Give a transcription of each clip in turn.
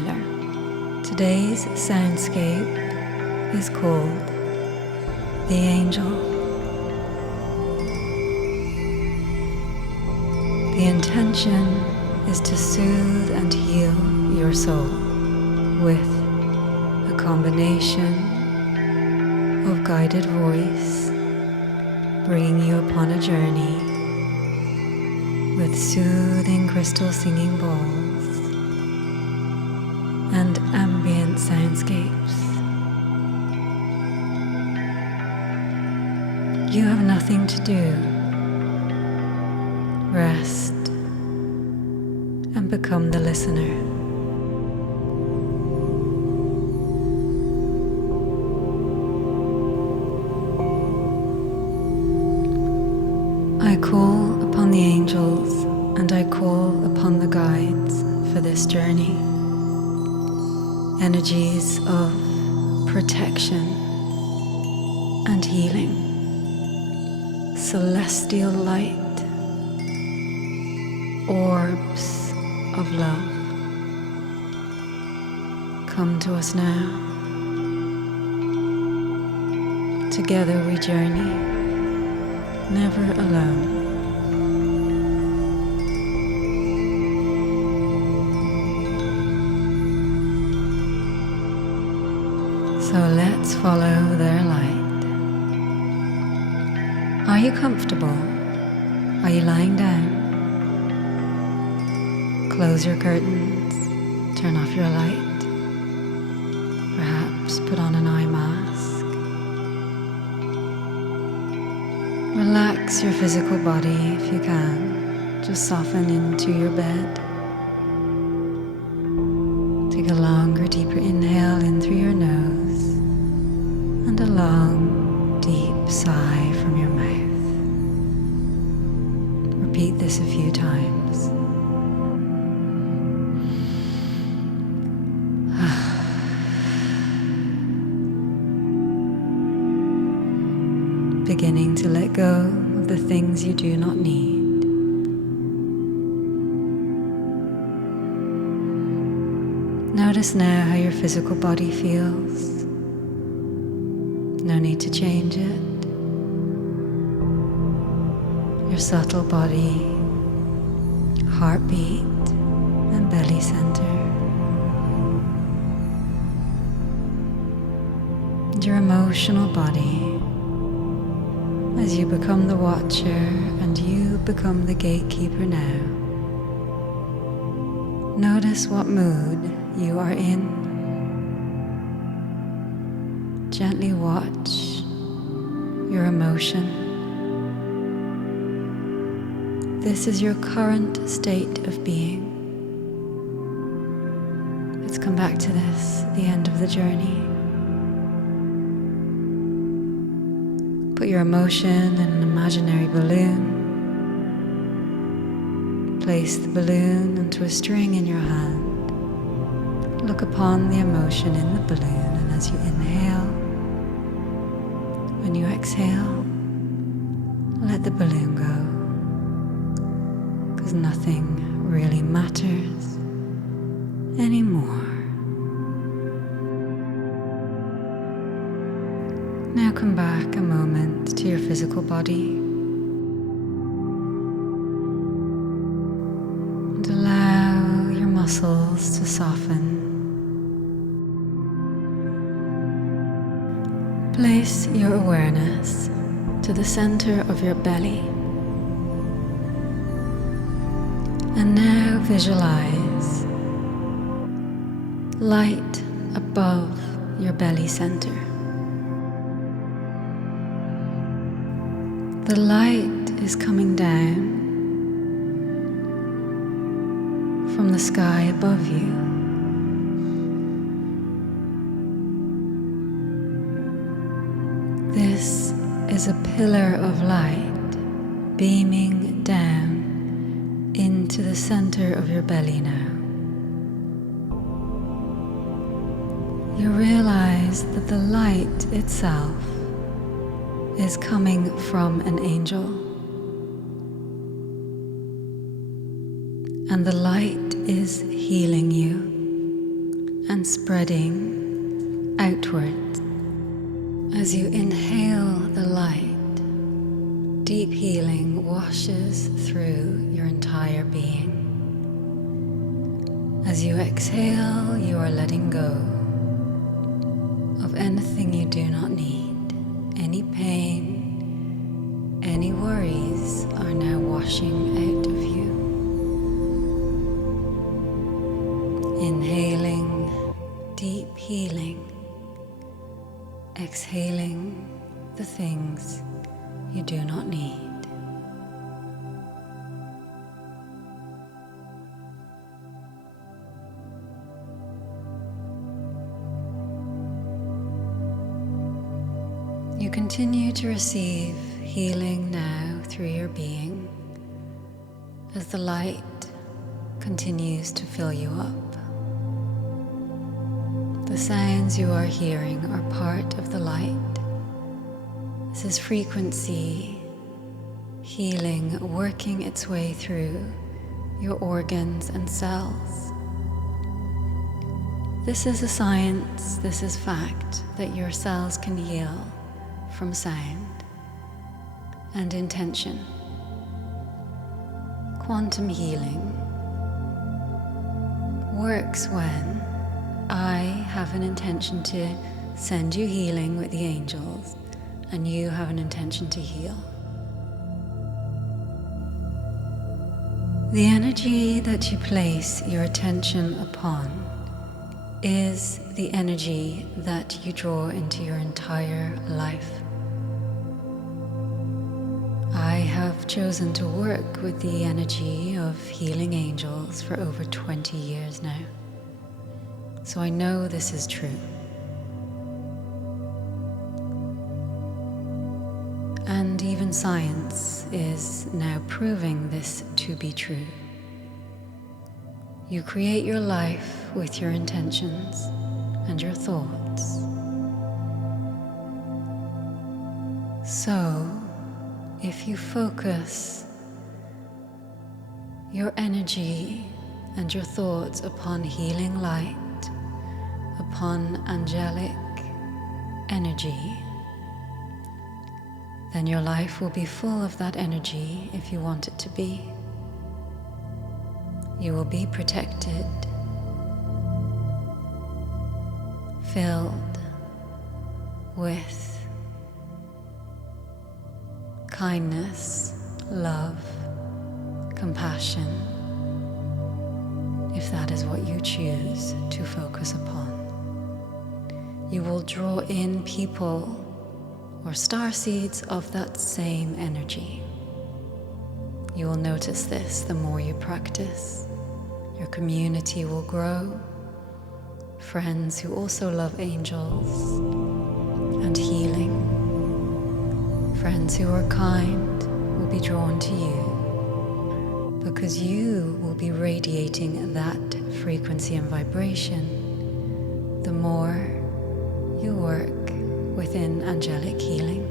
spectacular. Today's soundscape is called The Angel. The intention is to soothe and heal your soul with a combination of guided voice, bringing you upon a journey with soothing crystal singing bowls and ambient soundscapes. You have nothing to do. Rest and become the listener. I call upon the angels and I call upon the guides for this journey. Energies of protection and healing, celestial light, orbs of love, come to us now. Together we journey, never alone. So let's follow their light. Are you comfortable? Are you lying down? Close your curtains, turn off your light, perhaps put on an eye mask. Relax your physical body if you can, just soften into your bed. Take a longer, deeper inhale in through your nose and a long, deep sigh from your mouth. Repeat this a few times. Beginning to let go of the things you do not need. Notice now how your physical body feels. No need to change it. Your subtle body, heartbeat, and belly center. And your emotional body, as you become the watcher and you become the gatekeeper now. Notice what mood you are in. Gently watch your emotion. This is your current state of being. Let's come back to this at the end of the journey. Put your emotion in an imaginary balloon. Place the balloon onto a string in your hand. Look upon the emotion in the balloon, and as you inhale, when you exhale, let the balloon go, because nothing really matters anymore. Now come back a moment to your physical body and allow your muscles to soften. Place your awareness to the center of your belly. And now visualize light above your belly center. The light is coming down from the sky above you. This is a pillar of light beaming down into the center of your belly now. You realize that the light itself is coming from an angel. And the light is healing you and spreading outwards. As you inhale the light, deep healing washes through your entire being. As you exhale, you are letting go of anything you do not need. Any pain, any worries are now washing out of you. Inhaling deep healing, exhaling the things you do not need. You continue to receive healing now through your being as the light continues to fill you up. The sounds you are hearing are part of the light. This is frequency healing working its way through your organs and cells. This is a science, this is fact, that your cells can heal from sound and intention. Quantum healing works when I have an intention to send you healing with the angels and you have an intention to heal. The energy that you place your attention upon is the energy that you draw into your entire life. I have chosen to work with the energy of healing angels for over 20 years now. So I know this is true. And even science is now proving this to be true. You create your life with your intentions and your thoughts. So, if you focus your energy and your thoughts upon healing light, upon angelic energy, then your life will be full of that energy if you want it to be. You will be protected, filled with kindness, love, compassion, if that is what you choose to focus upon. You will draw in people or starseeds of that same energy. You will notice this the more you practice. Your community will grow. Friends who also love angels and healing. Friends who are kind will be drawn to you because you will be radiating that frequency and vibration the more you work within angelic healing.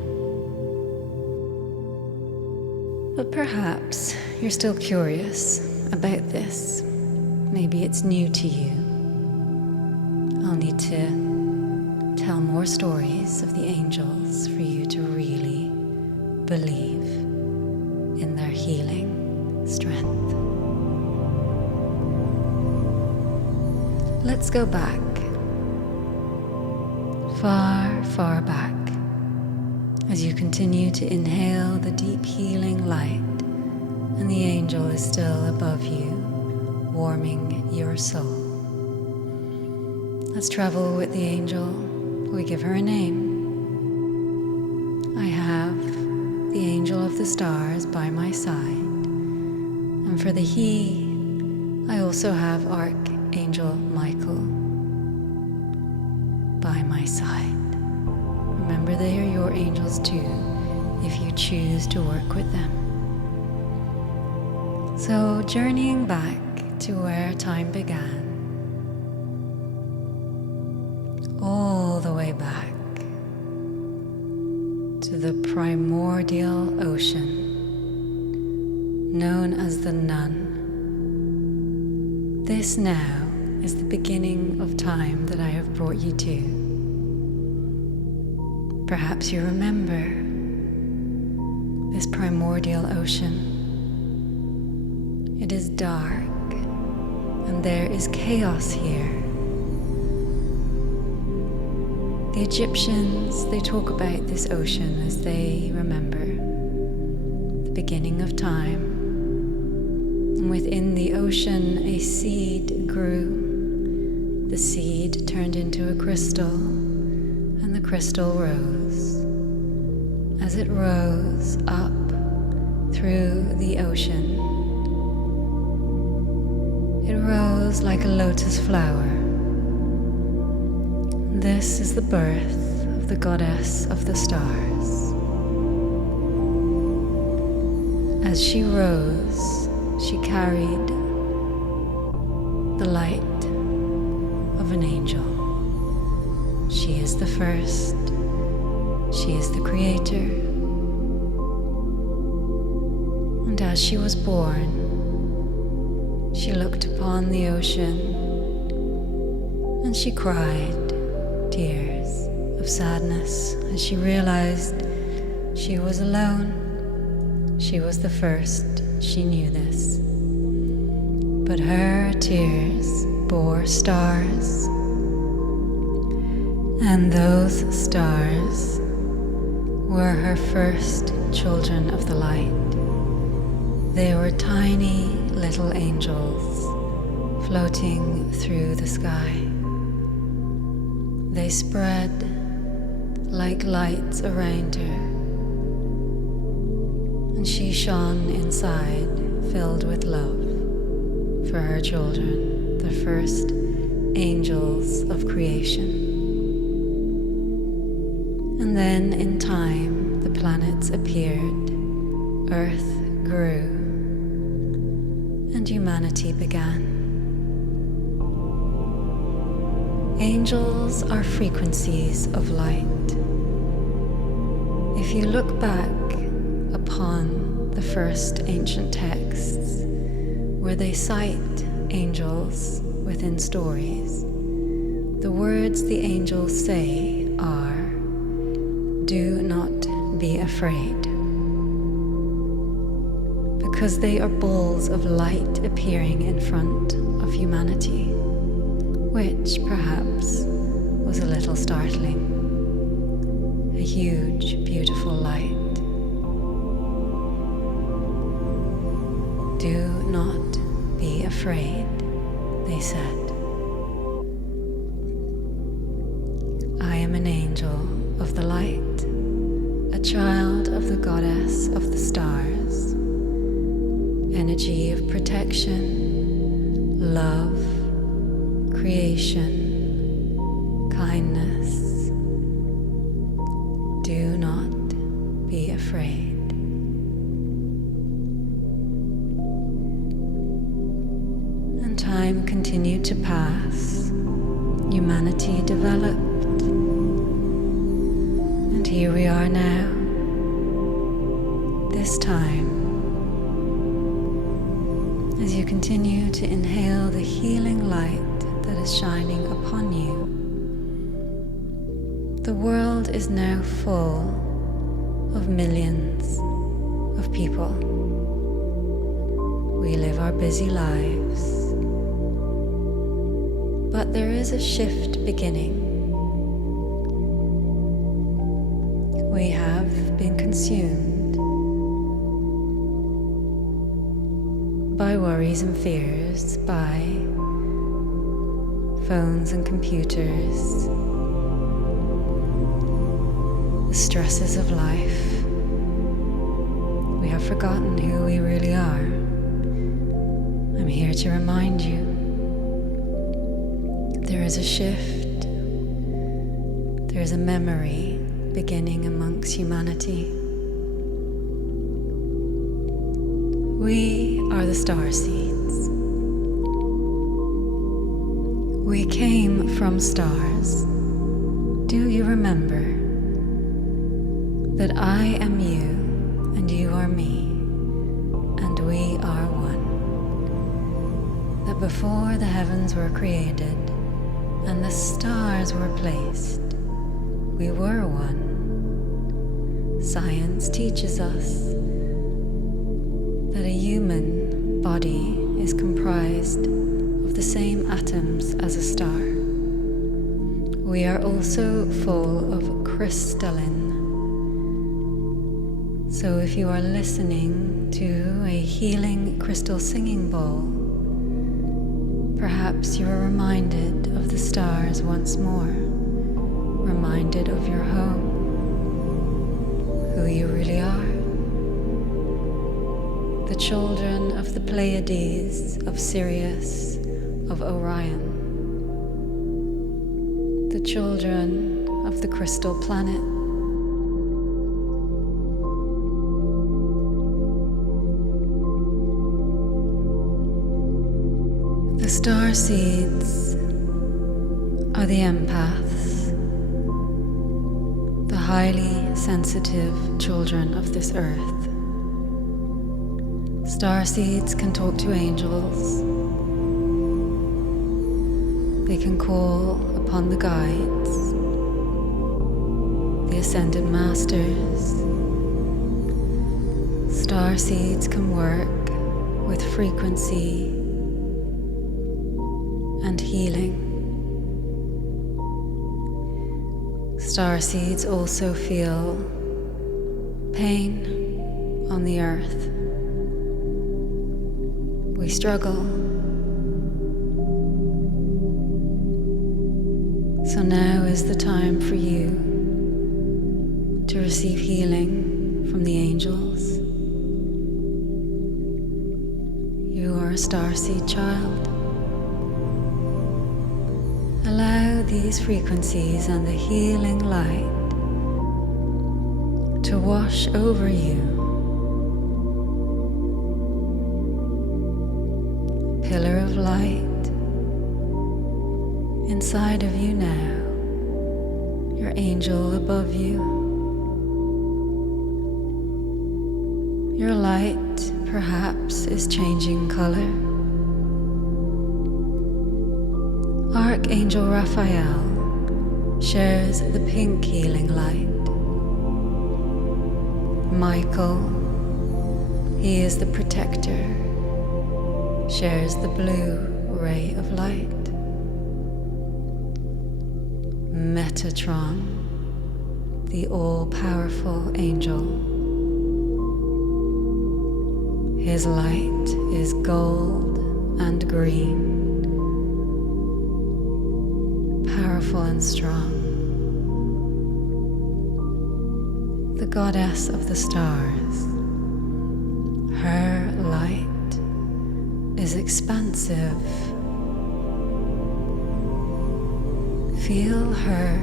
But perhaps you're still curious about this. Maybe it's new to you. I'll need to tell more stories of the angels for you to really believe in their healing strength. Let's go back. Far, far back, as you continue to inhale the deep healing light, and the angel is still above you, warming your soul. Let's travel with the angel. We give her a name. I have the angel of the stars by my side, and for the he, I also have Archangel Michael by my side. Remember, they are your angels too, if you choose to work with them. So, journeying back to where time began, all the way back to the primordial ocean, known as the Nun. This now is the beginning of time that I have brought you to. Perhaps you remember this primordial ocean. It is dark, and there is chaos here. The Egyptians, they talk about this ocean as they remember the beginning of time. And within the ocean, a seed grew. The seed turned into a crystal, and the crystal rose. As it rose up through the ocean, it rose like a lotus flower. This is the birth of the goddess of the stars. As she rose, she carried the light of an angel. She is the first. She is the creator. And as she was born, she looked upon the ocean and she cried tears of sadness as she realized she was alone. She was the first, she knew this. But her tears bore stars, and those stars were her first children of the light. They were tiny little angels floating through the sky. They spread like lights around her, and she shone inside, filled with love for her children, the first angels of creation. And then in time, the planets appeared, Earth grew, and humanity began. Angels are frequencies of light. If you look back upon the first ancient texts where they cite angels within stories, the words the angels say are, "Do not be afraid," because they are balls of light appearing in front of humanity, which perhaps was a little startling. A huge, beautiful light. "Do not be afraid," they said. "I am an angel of the light, a child of the goddess of the stars, energy of protection, love, creation, kindness. Do not be afraid." And time continued to pass. Humanity developed. And here we are now. This time, as you continue to inhale the healing light that is shining upon you, the world is now full of millions of people. We live our busy lives, but there is a shift beginning. We have been consumed by worries and fears, by phones and computers, the stresses of life. We have forgotten who we really are. I'm here to remind you, there is a shift, there is a memory beginning amongst humanity. We are the Starseeds. We came from stars. Do you remember that I am you and you are me, and we are one? That that before the heavens were created and the stars were placed, we were one. Science teaches us that a human body is comprised of the same atoms as a star. We are also full of crystalline. So if you are listening to a healing crystal singing bowl, perhaps you are reminded of the stars once more, reminded of your home, who you really are. The children of the Pleiades, of Sirius, of Orion. The children of the crystal planet. The starseeds are the empaths, the highly sensitive children of this earth. Starseeds can talk to angels. They can call upon the guides, the ascended masters. Starseeds can work with frequency and healing. Starseeds also feel pain on the earth. We struggle. So now is the time for you to receive healing from the angels. You are a starseed child. Allow these frequencies and the healing light to wash over you. Pillar of light inside of you now, your angel above you. Your light perhaps is changing color. Archangel Raphael shares the pink healing light. Michael, he is the protector, shares the blue ray of light. Metatron, the all-powerful angel. His light is gold and green, powerful and strong. The goddess of the stars, her light is expansive. Feel her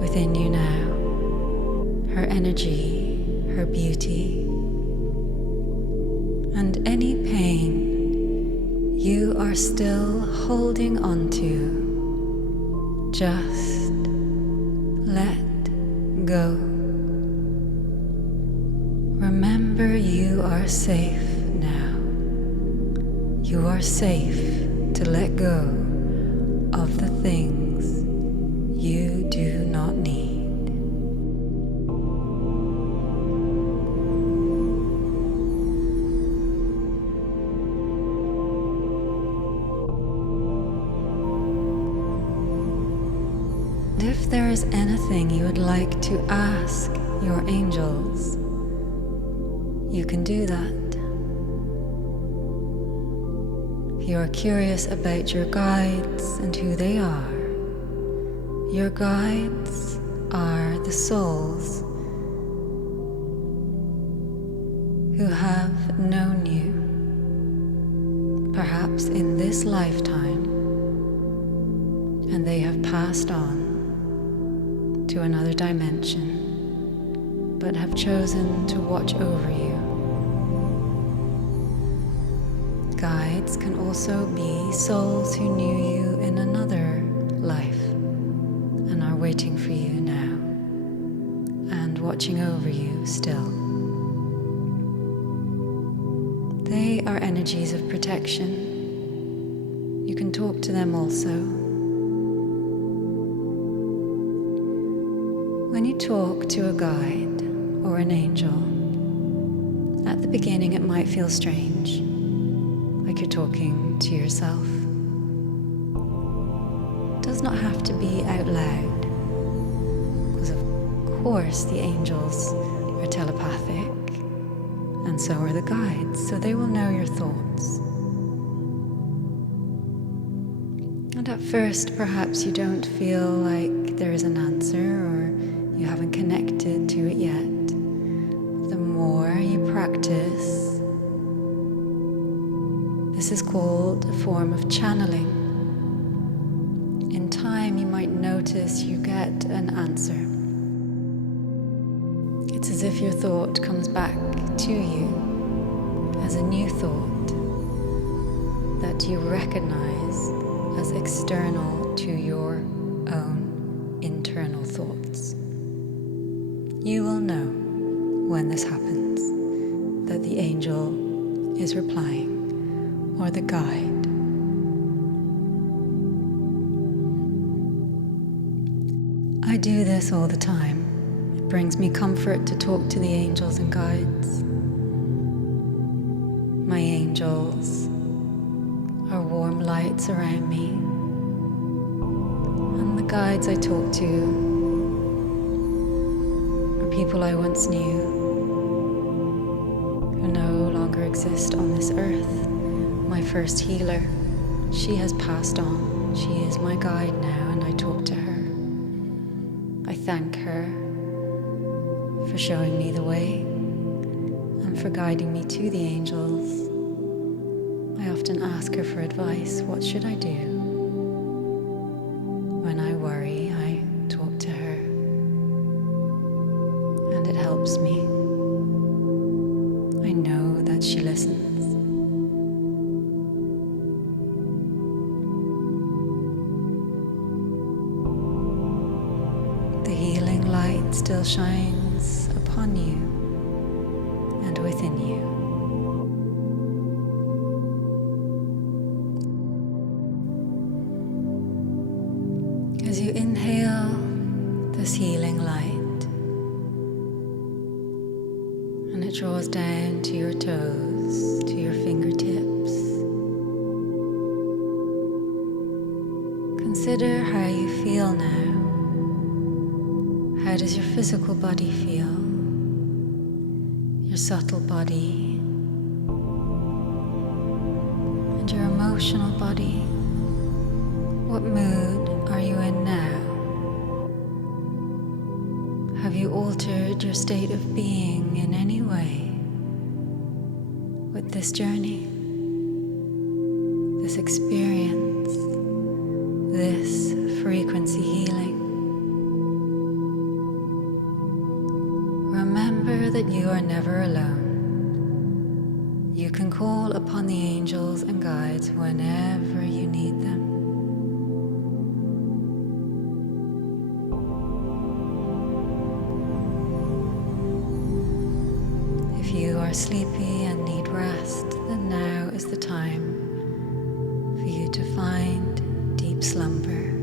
within you now, her energy, her beauty, and any pain you are still holding on to, just let go. Remember, you are safe now. You are safe to let go of the things you do not need. If there is anything you would like to ask your angels, you can do that. If you are curious about your guides and who they are, your guides are the souls who have known you, perhaps in this lifetime, and they have passed on to another dimension, but have chosen to watch over you. Guides can also be souls who knew you in another life and are waiting for you now and watching over you still. They are energies of protection. talk to them also. When you talk to a guide or an angel, at the beginning it might feel strange, like you're talking to yourself. It does not have to be out loud, because of course the angels are telepathic, and so are the guides, so they will know your thoughts. And at first, perhaps you don't feel like there is an answer, or you haven't connected to it yet. The more you practice, this is called a form of channeling. In time, you might notice you get an answer. It's as if your thought comes back to you as a new thought that you recognize as external to your own internal thoughts. You will know when this happens that the angel is replying, or the guide. I do this all the time. It brings me comfort to talk to the angels and guides. My angels are warm lights around me, and the guides I talk to are people I once knew who no longer exist on this earth. My first healer, she has passed on. She is my guide now, and I talk to her. I thank her for showing me the way and for guiding me to the angels. I often ask her for advice. What should I do? When I worry, I talk to her, and it helps me. I know that she listens. The healing light still shines upon you and within you. As you inhale this healing light, and it draws down to your toes, to your fingertips, consider how you feel now. How does your physical body feel? Your subtle body? And your emotional body? What mood are you in now? Have you altered your state of being in any way with this journey, this experience, this frequency healing? Remember that you are never alone. You can call upon the angels and guides whenever you need them. If you are sleepy and need rest, then now is the time for you to find deep slumber.